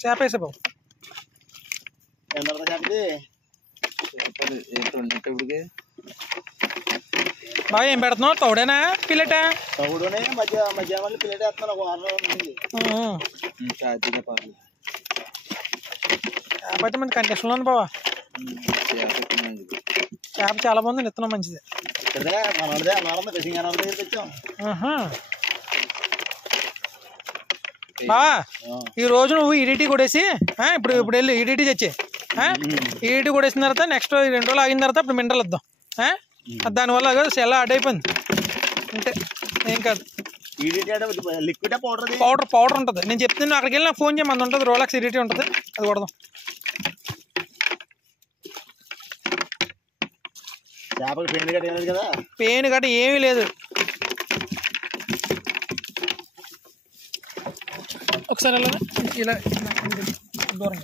చేప వేసే బాబు బాగా ఏం పెడుతున్నావు తౌడేనా పిల్లట తౌడునే మధ్యాహ్నం పిల్లట వేస్తున్నాను ఒక వారం చేప అయితే మంచి కండిషన్లో ఉంది బాబా చేప చాలా బాగుంది విత్తనం మంచిది బావా ఈ రోజు నువ్వు ఈడిటీ కొడేసి ఇప్పుడు వెళ్ళి ఈడిటీ తెచ్చి ఈడిటీ కొడేసిన తర్వాత నెక్స్ట్ 2 రోజులు ఆగిన తర్వాత ఇప్పుడు మినరల్ వద్దాం దానివల్ల ఎలా అడ్ అయిపోయింది అంటే ఏం కాదు పౌడర్ ఉంటుంది నేను చెప్తున్నాను అక్కడికి వెళ్ళి నాకు ఫోన్ చేయమంది ఉంటుంది రోలాక్స్ ఈడిటీ ఉంటుంది అది కొడదాం పెయిన్ గట్ట ఏమీ లేదు ఒకసారి ఇలా దూరం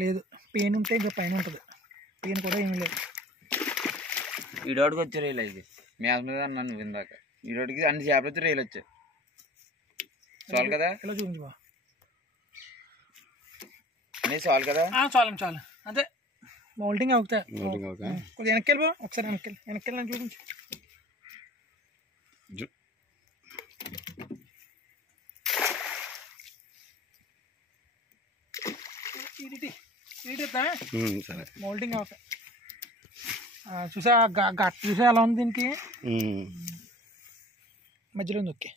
లేదు పెయిన్ ఉంటే ఇంకా పైన ఉంటుంది పెయిన్ కూడా ఏమీ లేదు ఈడోడికి వచ్చే రైలు ఇది మేత మీద నన్ను విందాక ఈడోడికి అన్ని చేపలు రైలు వచ్చాయి చాలు కదా ఇలా చూపించు బా చాలు కదా చాలు అదే మౌల్టింగ్ అవుతాయి కొద్దిగా వెనక్కి వెళ్ళిపో ఒకసారి వెనక్కి వెళ్ళి చూపించు మౌల్టింగ్ అవుతాయి చూసా గట్ట చూసా ఎలా ఉంది దీనికి మధ్యలో ఉంది ఓకే